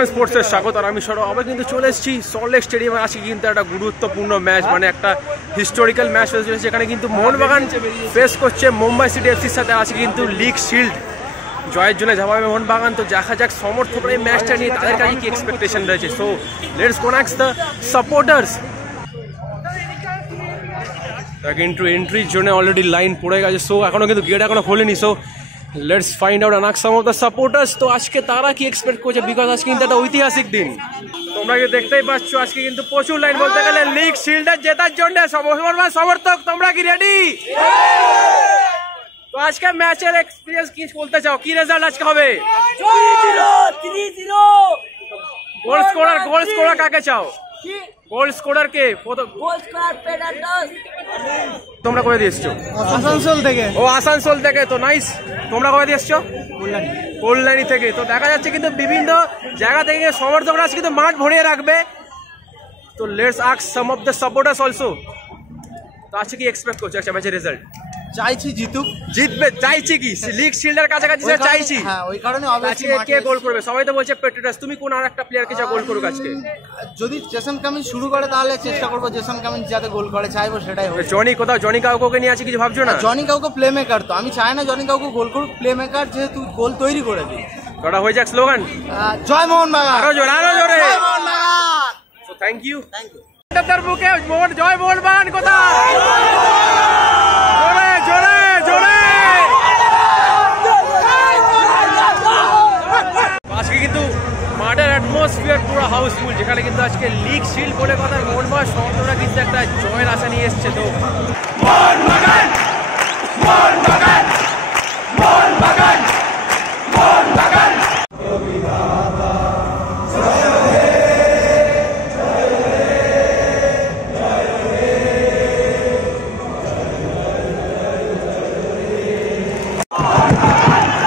Freedom স্পোর্টসের স্বাগত। আর আমি সরব আবার কিন্তু চলে এসেছি সল্টলেক স্টেডিয়ামে। আজকে কিন্তু একটা গুরুত্বপূর্ণ ম্যাচ, মানে একটা হিস্টোরিক্যাল ম্যাচ হয়ে চলেছে, যেখানে কিন্তু মোহনবাগান ফেস করছে মুম্বাই সিটি এফসির সাথে। আজকে কিন্তু লিগ শিল্ড জয়ের জন্য ঝাঁপাবে মোহনবাগান। তো দেখা যাক সমর্থকরা এই ম্যাচটা নিয়ে তাদের কাছে কি এক্সপেকটেশন রয়েছে। So let's go ask the supporters. কিন্তু এন্ট্রির জন্য অলরেডি লাইন পড়ে গেছে, সো এখনো কিন্তু গেট এখনো খোলেনি। So let's find out and some of the supporters. তো আজকে তারা কি এক্সপেক্ট করছে, বিকজ আজকে কিন্তু একটা ঐতিহাসিক দিন। তোমরা কি দেখতেই পাচ্ছ, আজকে কিন্তু প্রচুর লাইন, বলতে গেলে লিগ শিল্ডের জেতার জন্য সমর্থক। তোমরা কি রেডি? তো আজকে ম্যাচের এক্সপেরিয়েন্স কি বলতে চাও? কি রেজাল্ট আজকে হবে? 3-0 গোল স্কোরার কাকে চাও? গোল স্কোরার কে? তোমরা করে দিয়েছো আসানসোল থেকে। ও আসানসোল থেকে, তো নাইস। তোমরা করে দিয়েছো কল্যাণী থেকে। তো দেখা যাচ্ছে কিন্তু বিভিন্ন জায়গা থেকে সমর্থকরা আজকে কিন্তু মাঠ ভরিয়ে রাখবে। তো let's ask some of the supporters also. তো আজকে কি এক্সপেক্ট করছো একটা ম্যাচের রেজাল্ট? চাইছি জিতুক। জিতবে চাইছি কি? লিগ শিল্ডের কাছাকাছি চাইছি। হ্যাঁ, ওই কারণে আজকে কে গোল করবে? সবাই তো বলছে পেট্রোটাস। তুমি কোন আর একটা প্লেয়ারকে যা গোল করুক আজকে? যদি জেসন কামিন শুরু করে তাহলে চেষ্টা করবো জেসন কামিন যাতে গোল করে, চাইবো সেটাই হবে। জনি কোথাও, জনি কাউকে নিয়ে আছে কিছু ভাবছো না? জনি কাউকে প্লে মেকার, তো আমি চাই না জনি কাউকে গোল করুক, প্লে মেকার যেহেতু গোল তৈরি করে দিই। ওটা হয়ে যাক স্লোগান, জয় মোহনবাগান। আরো জোরে আরো জোরে। জয় মোহনবাগান। So thank you. তার বুকে জয় মোহনবাগান কোথায়? জোরে জোরে জোরে। আজকে কিন্তু মাঠের অ্যাটমসফিয়ার পুরো হাউসফুল, যেখানে কিন্তু আজকে লিগ শিল্ড বলে কথা। মোহনবাগান সমর্থকরা কিন্তু একটা জয়ের আশা নিয়ে এসছে। তো মোহনবাগান মোহনবাগান মোহনবাগান মোহনবাগান।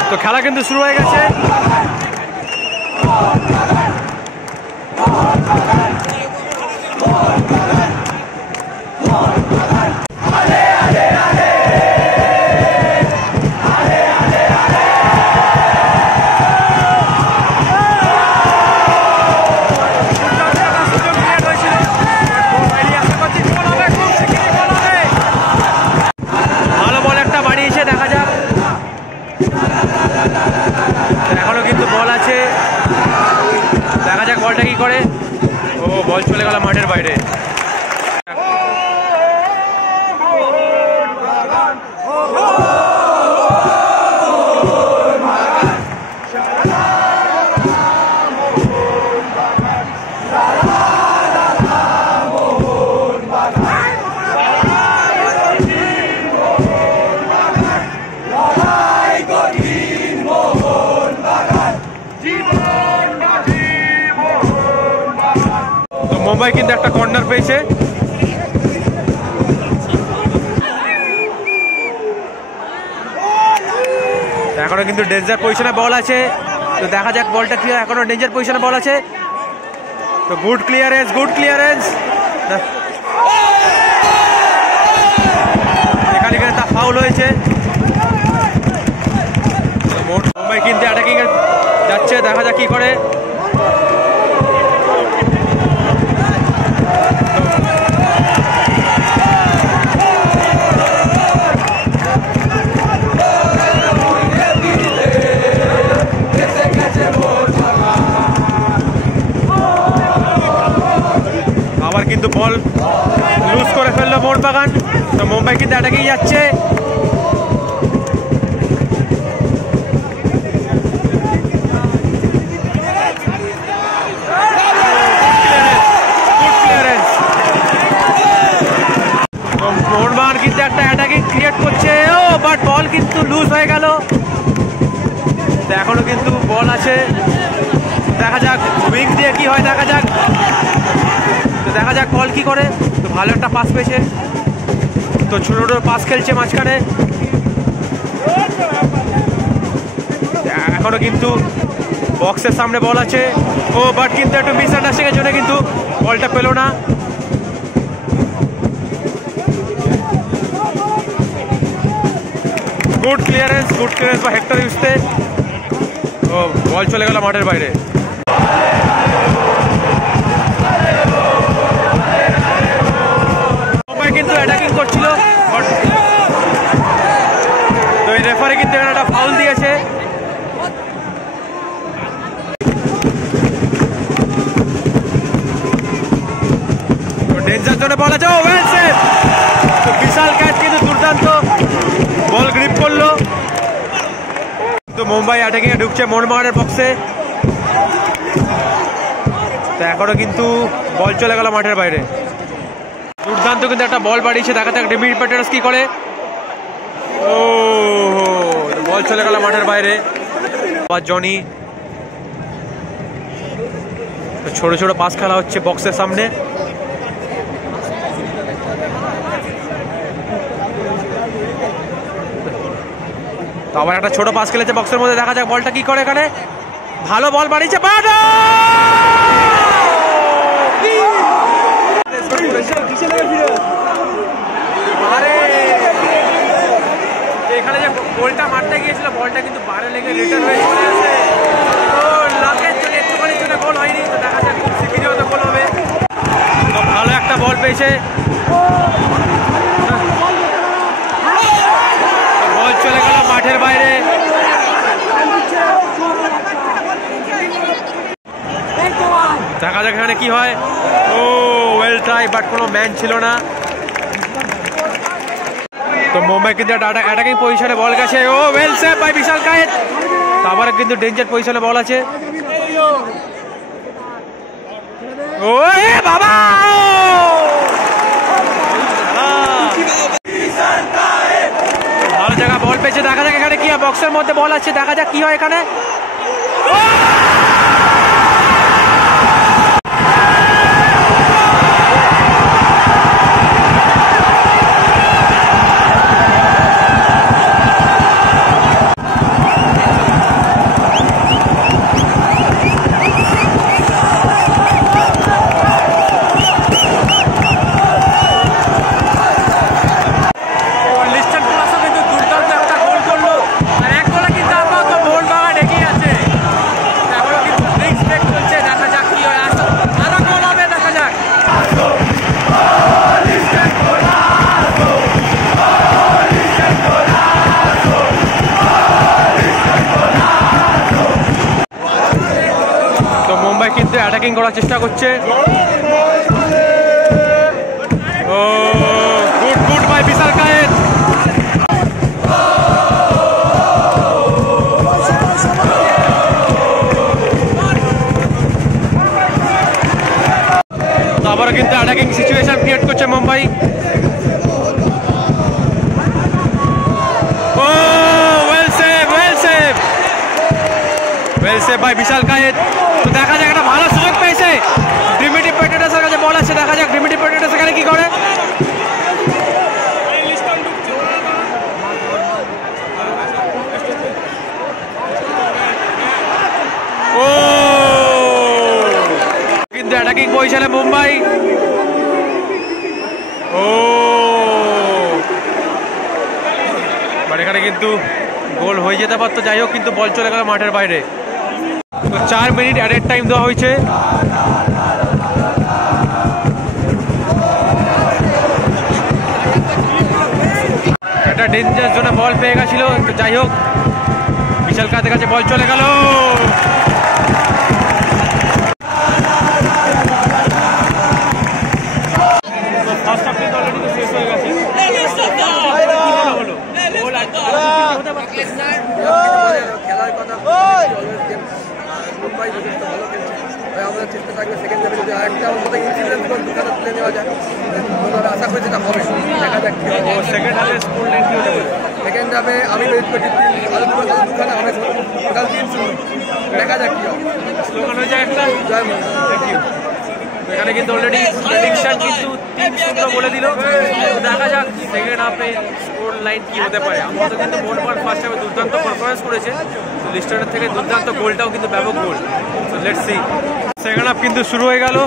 তো খেলা কিন্তু শুরু হয়ে গেছে। ভালো বল একটা বাড়িয়েছে, দেখা যাক। এখনো কিন্তু বল আছে, দেখা যাক বলটা কি করে। ও বল চলে গেল মাঠের বাইরে। মুম্বাই কিন্তু একটা কর্নার পেয়েছে। এখনো কিন্তু ডেঞ্জার পজিশনে বল আছে। তো দেখা যাক বলটা কি, এখনো ডেঞ্জার পজিশনে বল আছে। তো গুড ক্লিয়ারেন্স, গুড ক্লিয়ারেন্স। এখানে কিন্তু তা ফাউল হয়েছে। মুম্বাই কিন্তু অ্যাটাকিং যাচ্ছে, দেখা যাক কি করে। আবার কিন্তু বল লুজ করে ফেললো মোহনবাগান। তো মুম্বাই কিন্তু অ্যাটাকিং যাচ্ছে। মোহনবাগান কিন্তু একটা অ্যাটাকিং ক্রিয়েট করছে, ও বাট বল কিন্তু লুজ হয়ে গেল। এখনো কিন্তু বল আছে, দেখা যাক উইং দিয়ে কি হয়, দেখা যাক। তো দেখা যাক বল কি করে। তো ভালো একটা পাস পেয়েছে, তো ছোট ছোট পাস খেলছে মাঝখানে। এখনো কিন্তু বক্সের সামনে বল আছে, ও বাট কিন্তু একটু মিসআন্ডারস্ট্যান্ডিং এর জন্য কিন্তু বলটা পেল না। গুড ক্লিয়ারেন্স বা হেক্টর ইউজতে। ও বল চলে গেল মাঠের বাইরে। ডেঞ্জার জোনে বল আছে, ও ওয়েল সেভ। বিশাল ক্যাচ কিন্তু দুর্দান্ত বল গ্রিপ করলো। তো মুম্বাই অ্যাটাকিং এ ঢুকছে মোহনবাগানের বক্সে। তো এখনো কিন্তু বল চলে গেল মাঠের বাইরে। দুর্দান্ত কিন্তু একটা বল বাড়িয়েছে, দেখা যাক ডিমিট্রি পেট্রাস কি করে। ও বল চলে গেল মাঠের বাইরে। জনি ছোট ছোট পাস খেলা হচ্ছে বক্সের সামনে। তো আবার একটা ছোট পাস খেলেছে বক্সের মধ্যে, দেখা যাক বলটা কি করে। এখানে ভালো বল বাড়িয়েছে, এখানে যে গোলটা মারতে গিয়েছিল বলটা কিন্তু বারে লেগে রিটার্ন হয়ে চলে আসে। লাকের জন্য একটুখানির জন্য গোল হয়নি, তো দেখা যাক খুব শিগগিরই হয়তো গোল হবে। তো ভালো একটা বল পেয়েছে, বল চলে গেল মাঠের বাইরে। দেখা যাক এখানে কি হয়। ও ওয়েল ট্রাই, বাট কোনো ম্যান ছিল না। তো মুম্বাই কিন্তু অ্যাটাকিং পজিশনে বল গেছে, ও well save by Vishal Kaith. তারপরে কিন্তু ডেঞ্জার পজিশনে বল আছে। ও এ বাবা, ভালো জায়গা বল পেয়েছে, দেখা যাক এখানে কি হয়। বক্সের মধ্যে বল আছে, দেখা যাক কি হয় এখানে। কিন্তু অ্যাটাকিং করার চেষ্টা করছে। Oh good good by Vishal Kaith. আবারও কিন্তু অ্যাটাকিং সিচুয়েশন ক্রিয়েট করছে Mumbai. Oh well save, well save, well save by Vishal Kaith. তো দেখা যাক একটা ভালো সুযোগ পেয়েছে ডিমিট্রি পেট্রাসের কাছে বল আছে, দেখা যাক ডিমিট্রি পেট্রাস এখানে কি করে। ও কিন্তু অ্যাটাকিং পজিশনে মুম্বাই। ও বাট এখানে কিন্তু গোল হয়ে যেতে পারতো, যাই হোক কিন্তু বল চলে গেল মাঠের বাইরে। তো 4 মিনিট অ্যাডেড টাইম দেওয়া হয়েছে। একটা ডেঞ্জার জোনে বল পেয়ে গেছিল, তো যাই হোক বিশাল কায়েতের কাছে বল চলে গেল। ফার্স্ট হাফ কিন্তু অলরেডি শেষ হয়ে গেছে। মুম্বাই যথেষ্ট ভালো খেলছে, আমাদের চেষ্টা থাকবে সেকেন্ড হাফে যদি আরেকটা মতো ইনসিডেন্ট দুখানা তুলে নেওয়া যায়, আশা করি যেটা হবে। দেখা যাক সেকেন্ড হাফে স্কোর লাইন কি হতে পারে। সেকেন্ড হাফে আমি ওয়েট করছি দুখানা হবে, টোটাল 3-0। দেখা যাক কি হবে। স্লোগান হয়ে যায় একটা জয় মোহন। Thank you. এখানে কিন্তু অলরেডি প্রেডিকশন কিন্তু 3-0 বলে দিল। দেখা যাক সেকেন্ড হাফে স্কোর লাইন কি হতে পারে। আমাদের কিন্তু মোহনবাগান ফার্স্ট হাফে দুর্দান্ত পারফরমেন্স করেছে, লিস্টারের থেকে দুর্দান্ত গোলটাও কিন্তু ব্যাপক গোল। So let's see. Second half কিন্তু শুরু হয়ে গেল।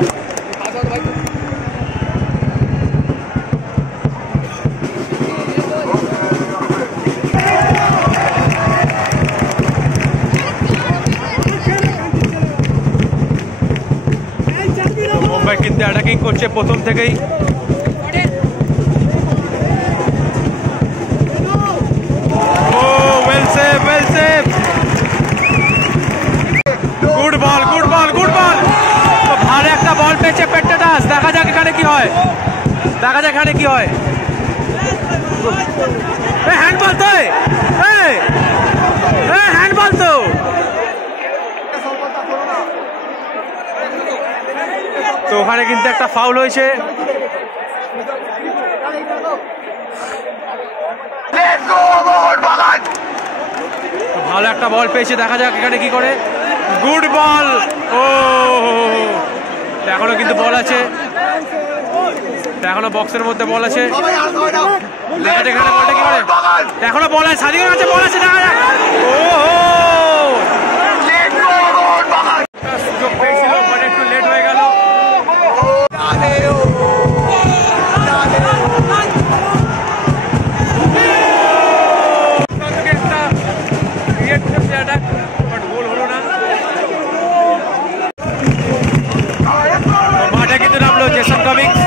মুম্বাই কিন্তু অ্যাটাকিং করছে প্রথম থেকেই। Oh well save, well save, good ball, good ball, good ball. তো ভালো একটা বল পেয়েছে পেট্রাস, দেখা যাক এখানে কি হয়। এখানে কি হয়? হ্যান্ডবল তো, হ্যান্ডবল তো। তো ওখানে কিন্তু একটা ফাউল হয়েছে। ভালো একটা বল পেয়েছে, দেখা যাক এখানে কি করে। Good ball. ও এখনো কিন্তু বল আছে, এখনো বক্সের মধ্যে বল আছে। দেখা যাক এখানে বলটা কি করে। এখনো বল আছে, সাদিকের কাছে বল আছে, দেখা যাক। ও সুযোগ পেয়েছিল, বাট একটু লেট হয়ে গেল। মাঠে কিন্তু নামলো জেসন কামিংস।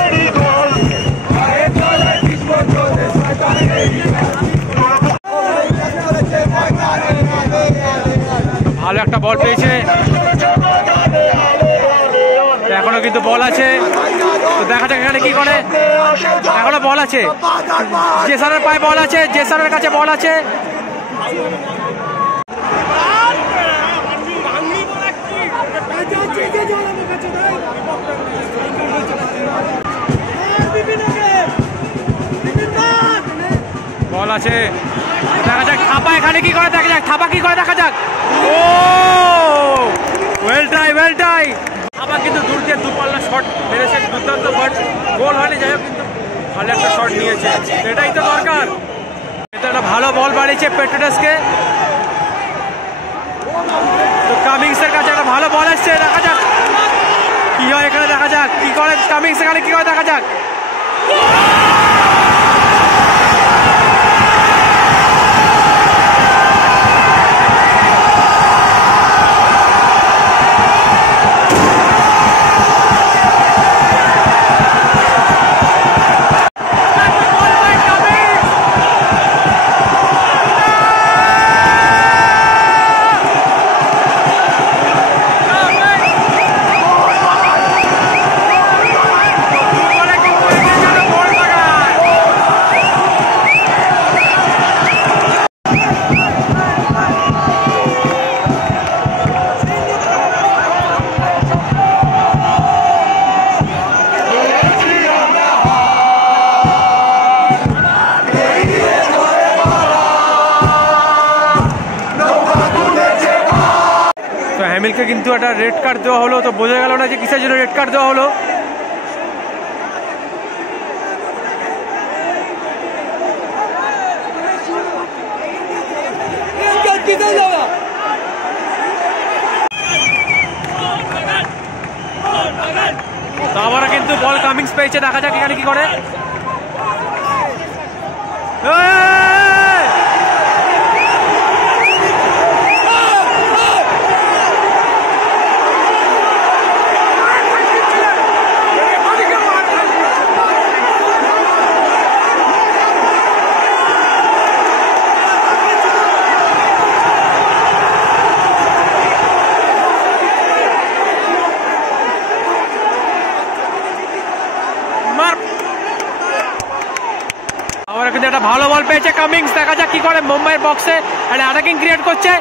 ভালো একটা বল পেয়েছে, এখনো কিন্তু বল আছে। তো দেখা যাক এখানে কি করে। এখনো বল আছে, জেসানের পায়ে বল আছে, জেসানের কাছে বল আছে। বল আছে, দেখা যাক থাপা এখানে কি করে, দেখা যাক থাপা কি করে, দেখা যাক। Oh well try, well try. Thapa কিন্তু দূর দিয়ে দুপাল্লা শট মেরেছে, দুর্দান্ত শট, গোল হয়নি, যাই হোক কিন্তু ভালো একটা শট নিয়েছে, এটাই তো দরকার। এটা একটা ভালো বল বাড়িয়েছে পেট্রোডাসকে। তো কামিংসের কাছে একটা ভালো বল আসছে, দেখা যাক কি হয় এখানে, দেখা যাক কি করে কামিংস এখানে কি করে, দেখা যাক। হ্যামিলকে কিন্তু একটা রেড কার্ড দেওয়া হলো, তো বোঝা গেল না যে কিসের জন্য রেড কার্ড দেওয়া হলো। তো আবার কিন্তু বল কামিংস পেয়েছে, দেখা যাক এখানে কি করে। একটা ভালো বল পেয়েছে কামিংস, দেখা যাক কি করে। মুম্বাইয়ের বক্সে একটা অ্যাটাকিং ক্রিয়েট করছে।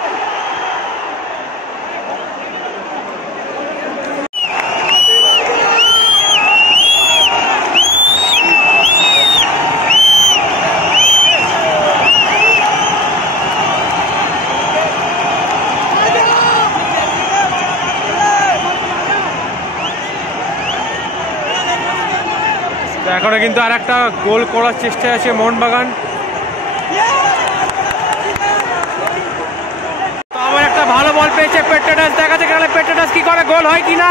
এখনো কিন্তু আর একটা গোল করার চেষ্টায় আছে মোহনবাগান। আবার একটা ভালো বল পেয়েছে পেট্রোডাস, দেখা যাক এখানে পেট্রোডাস কি করে, গোল হয় কিনা।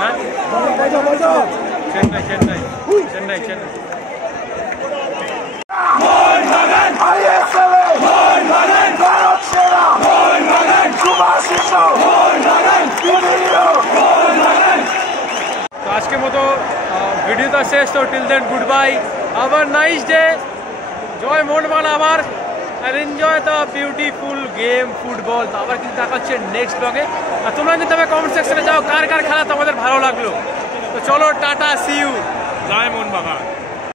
হ্যাঁ চেন্নাই চেন্নাই চেন্নাই চেন্নাই তো আজকের মতো ভিডিওটা শেষ। তো টিল দেন গুড বাই, আবার নাইস ডে, জয় মোহনবাগান আবার, আর enjoy the beautiful game football. তো আবার কিন্তু দেখা হচ্ছে নেক্সট ব্লগে। আর তোমরা কিন্তু তবে কমেন্ট সেকশনে যাও কার কার খেলা তোমাদের ভালো লাগলো। তো চলো tata, C you, Joy Mohun Bagan.